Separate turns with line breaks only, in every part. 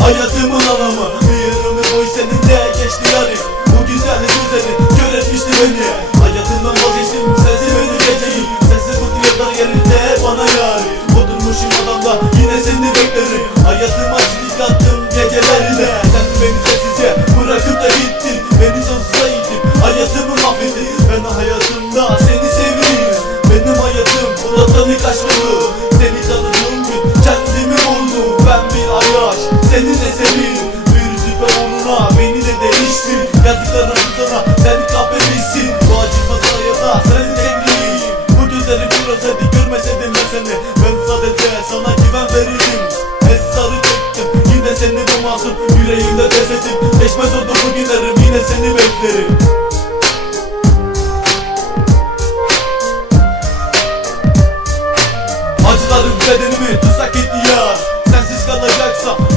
Hayatımın anlamı. Bir ömür boyu seninle geçti yarım Bu güzel güzeli kör etmişti beni. Hayatımdan vazgeçtim sensiz geceyi. Sensiz bu diyarlar yerinde bana yar Oturmuşum adamda yine seni beklerim. Hayatıma çizik attım gecelerine. Sen beni sessizce bırakıp da gittin. Beni sonsuza itip hayatımı mahvettin. Ben hayatımda seni sevdim Benim hayatım Polat'tan kaçmadı. Seni Bir züppe uğruna beni de değiştin Yazdıklarım sana sen kahretmişsin Bu acımasız hayata sen tekliyim Bu gözleri bir özledi görmeseydim ben seni. Ben sadece sana güven verirdim. Esrarı çektim yine seni bu masum Yüreğimde desedim Geçmez oldu bu günlerim yine seni beklerim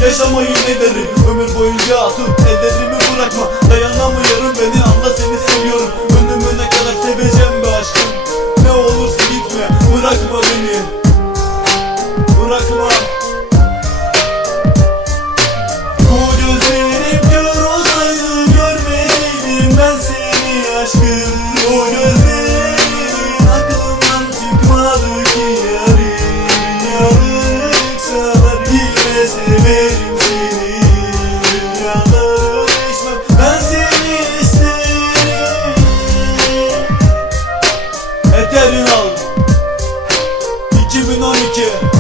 yaşamayı ne derim. Ömür boyunca tut ellerimi 2012